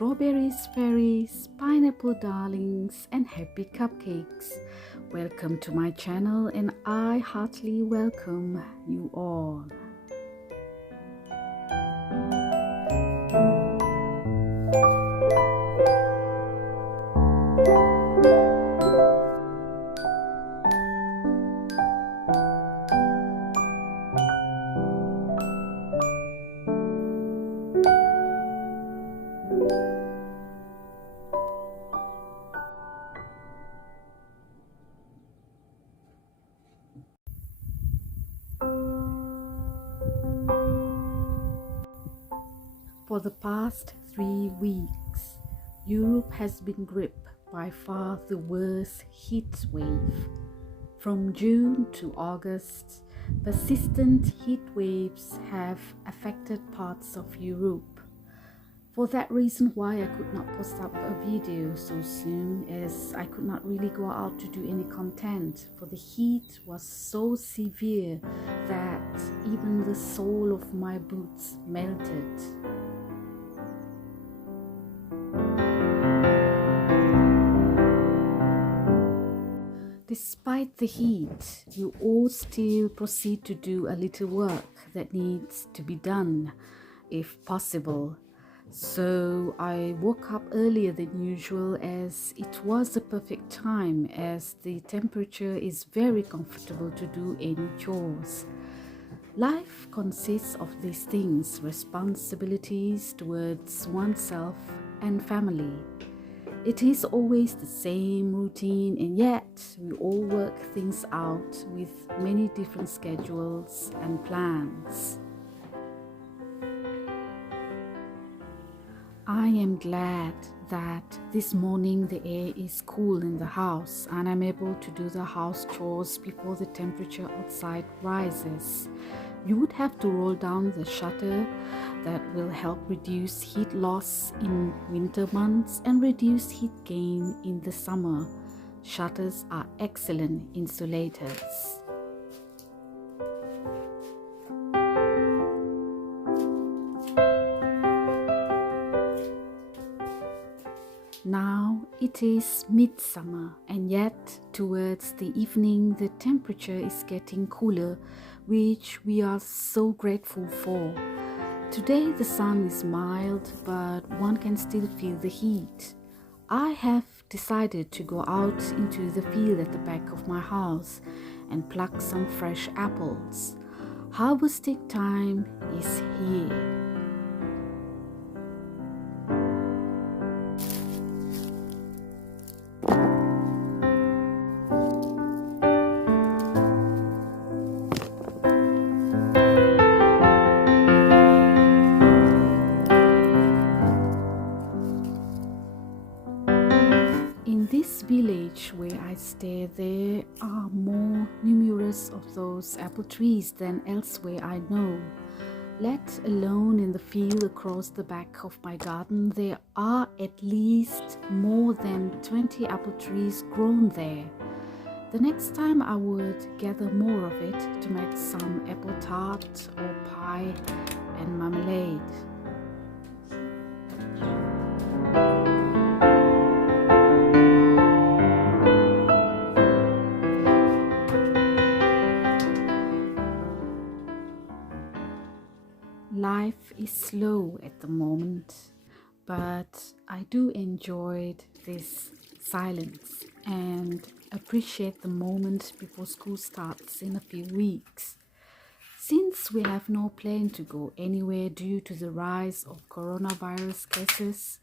strawberries, fairies, pineapple darlings, and happy cupcakes. Welcome to my channel, and I heartily welcome you all. For the past 3 weeks, Europe has been gripped by far the worst heat wave. From June to August, persistent heat waves have affected parts of Europe. For that reason why I could not post up a video so soon, as I could not really go out to do any content, for the heat was so severe that even the sole of my boots melted. Despite the heat, you all still proceed to do a little work that needs to be done, if possible. So I woke up earlier than usual, as it was the perfect time, as the temperature is very comfortable to do any chores. Life consists of these things: responsibilities towards oneself and family. It is always the same routine, and yet we all work things out with many different schedules and plans. I am glad that this morning the air is cool in the house and I'm able to do the house chores before the temperature outside rises. You would have to roll down the shutter. That will help reduce heat loss in winter months and reduce heat gain in the summer. Shutters are excellent insulators. Now it is midsummer, and yet towards the evening the temperature is getting cooler, which we are so grateful for. Today the sun is mild, but one can still feel the heat. I have decided to go out into the field at the back of my house and pluck some fresh apples. Harvesting time is here. Village where I stay, there are more numerous of those apple trees than elsewhere I know. Let alone in the field across the back of my garden, there are at least more than 20 apple trees grown there. The next time I would gather more of it to make some apple tart or pie and marmalade. Life is slow at the moment, but I do enjoy this silence and appreciate the moment before school starts in a few weeks. Since we have no plan to go anywhere due to the rise of coronavirus cases,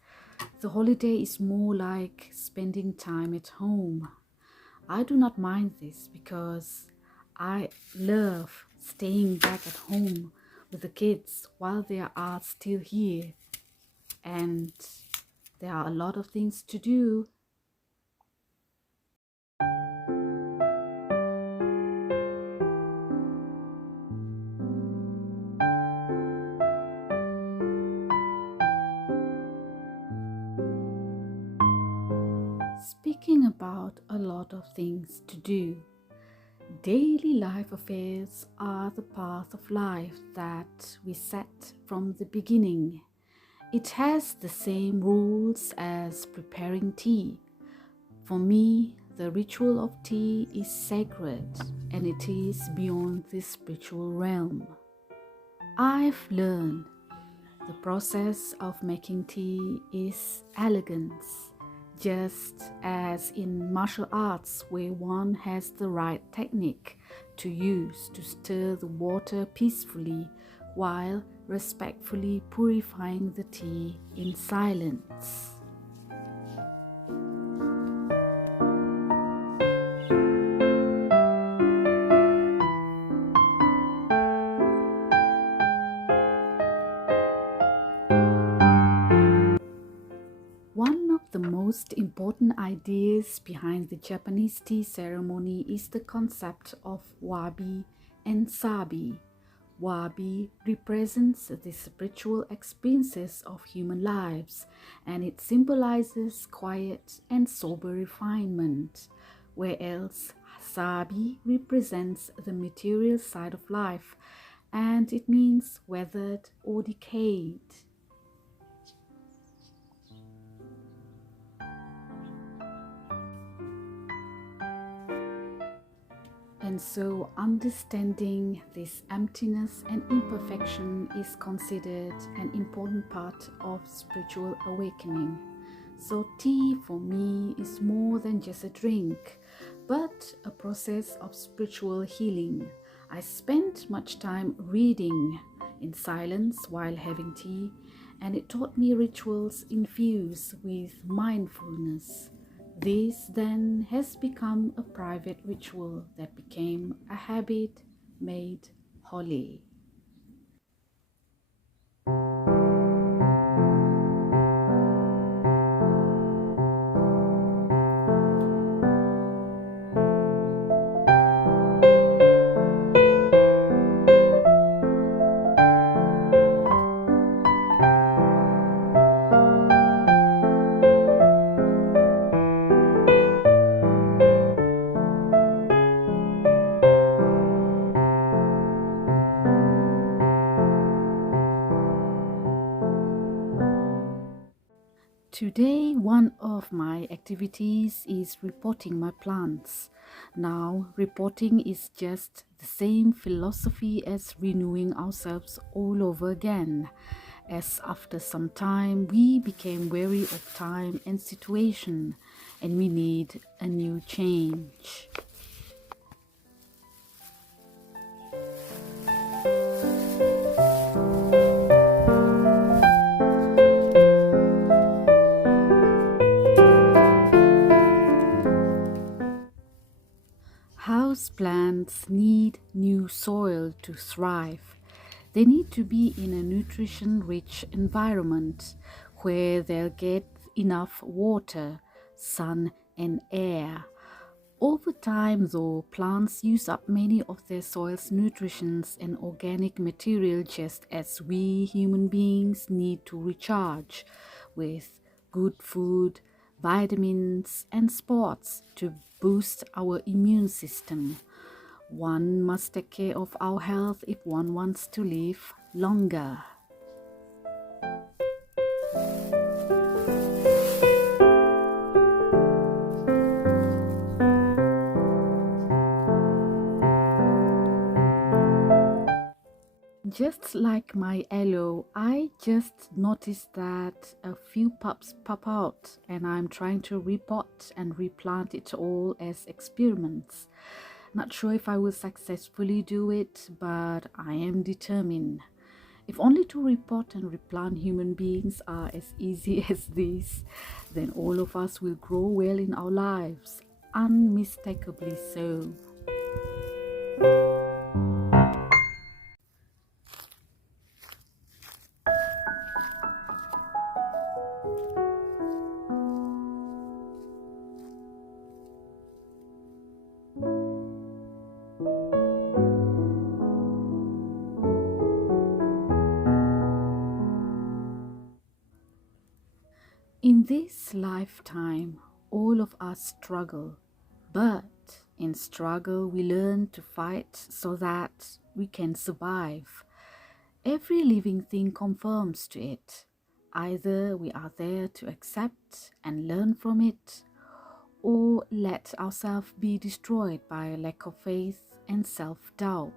the holiday is more like spending time at home. I do not mind this because I love staying back at home with the kids while they are still here, and there are a lot of things to do. Speaking about a lot of things to do, daily life affairs are the path of life that we set from the beginning, It has the same rules as preparing tea. For me, the ritual of tea is sacred and it is beyond the spiritual realm. I've learned the process of making tea is elegance, just as in martial arts where one has the right technique to use to stir the water peacefully while respectfully purifying the tea in silence. One of the most important ideas behind the Japanese tea ceremony is the concept of wabi and sabi. Wabi represents the spiritual experiences of human lives, and it symbolizes quiet and sober refinement, whereas sabi represents the material side of life, and it means weathered or decayed. And so understanding this emptiness and imperfection is considered an important part of spiritual awakening. So tea for me is more than just a drink, but a process of spiritual healing. I spent much time reading in silence while having tea, and it taught me rituals infused with mindfulness. This then has become a private ritual that became a habit made holy. Today, one of my activities is reporting my plants. Now, reporting is just the same philosophy as renewing ourselves all over again, as after some time we became weary of time and situation, and we need a new change. Plants need new soil to thrive. They need to be in a nutrition-rich environment where they'll get enough water, sun, and air. Over time, though, plants use up many of their soil's nutrients and organic material just as we human beings need to recharge with good food, vitamins, and sports to boost our immune system. One must take care of our health if one wants to live longer. Just like my aloe, I just noticed that a few pups pop out and I'm trying to repot and replant it all as experiments. Not sure if I will successfully do it, but I am determined. If only to repot and replant human beings are as easy as this, then all of us will grow well in our lives, unmistakably so. In this lifetime, all of us struggle, but in struggle we learn to fight so that we can survive. Every living thing conforms to it. Either we are there to accept and learn from it, or let ourselves be destroyed by a lack of faith and self-doubt.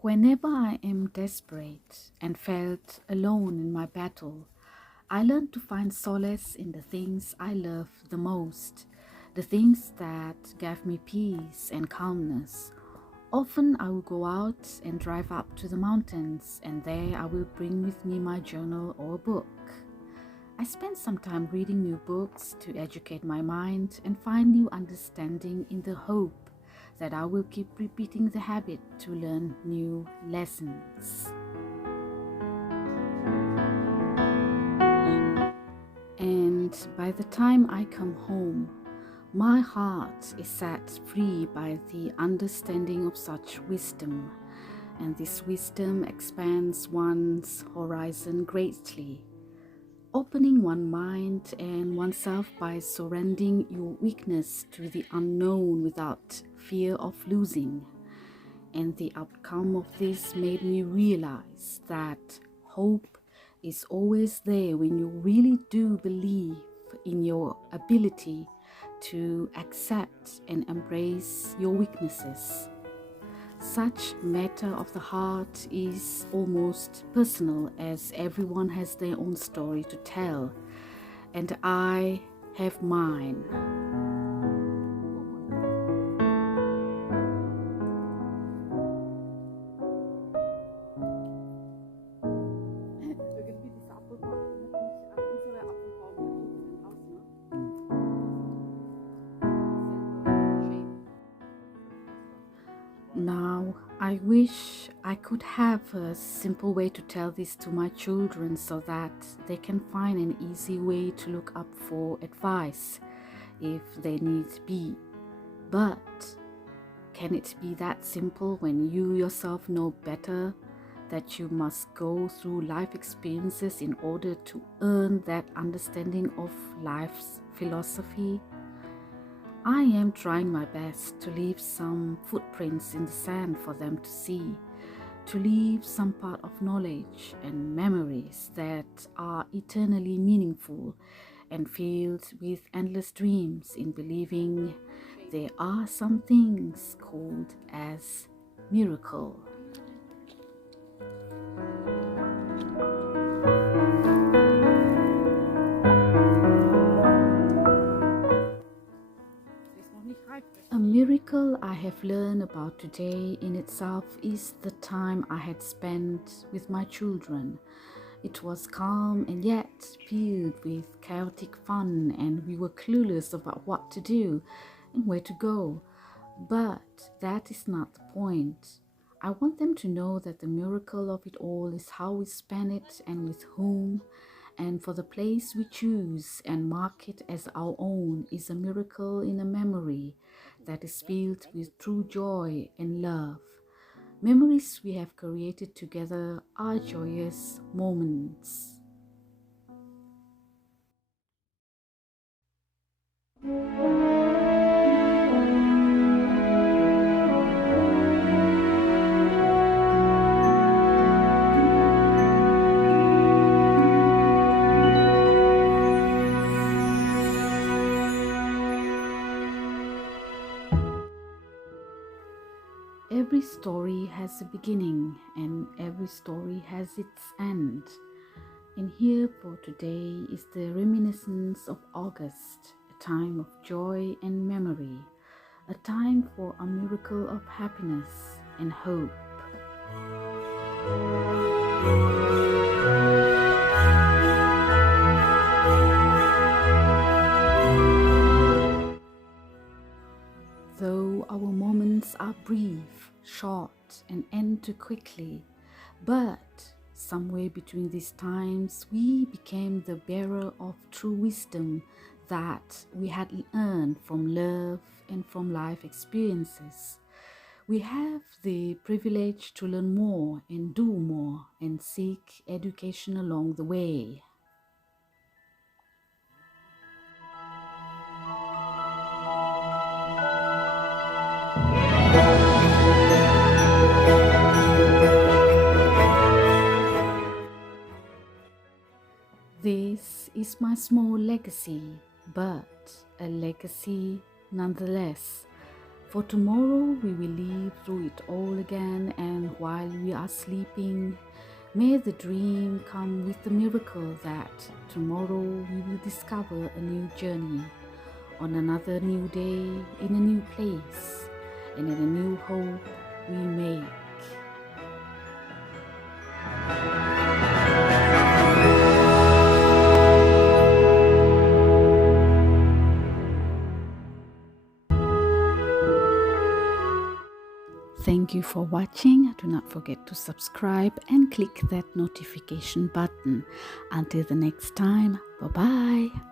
Whenever I am desperate and felt alone in my battle, I learned to find solace in the things I love the most, the things that gave me peace and calmness. Often I will go out and drive up to the mountains, and there I will bring with me my journal or book. I spend some time reading new books to educate my mind and find new understanding in the hope that I will keep repeating the habit to learn new lessons. And by the time I come home, my heart is set free by the understanding of such wisdom, and this wisdom expands one's horizon greatly, opening one mind and oneself by surrendering your weakness to the unknown without fear of losing. And the outcome of this made me realize that hope is always there when you really do believe in your ability to accept and embrace your weaknesses. Such matter of the heart is almost personal, as everyone has their own story to tell, and I have mine. Now, I wish I could have a simple way to tell this to my children so that they can find an easy way to look up for advice if they need be. But can it be that simple when you yourself know better that you must go through life experiences in order to earn that understanding of life's philosophy? I am trying my best to leave some footprints in the sand for them to see, to leave some part of knowledge and memories that are eternally meaningful and filled with endless dreams in believing there are some things called as miracle. A miracle I have learned about today in itself is the time I had spent with my children. It was calm and yet filled with chaotic fun, and we were clueless about what to do and where to go. But that is not the point. I want them to know that the miracle of it all is how we spend it and with whom, and for the place we choose and mark it as our own is a miracle in a memory that is filled with true joy and love. Memories we have created together are joyous moments. Every story has a beginning and every story has its end. And here for today is the reminiscence of August, a time of joy and memory, a time for a miracle of happiness and hope. Though our moments are brief, short, and end too quickly, but somewhere between these times we became the bearer of true wisdom that we had earned from love and from life experiences. We have the privilege to learn more and do more and seek education along the way. is my small legacy, but a legacy nonetheless. For tomorrow we will live through it all again, and while we are sleeping, may the dream come with the miracle that tomorrow we will discover a new journey, on another new day, in a new place, and in a new hope we make. Thank you for watching. Do not forget to subscribe and click that notification button. Until the next time, bye-bye.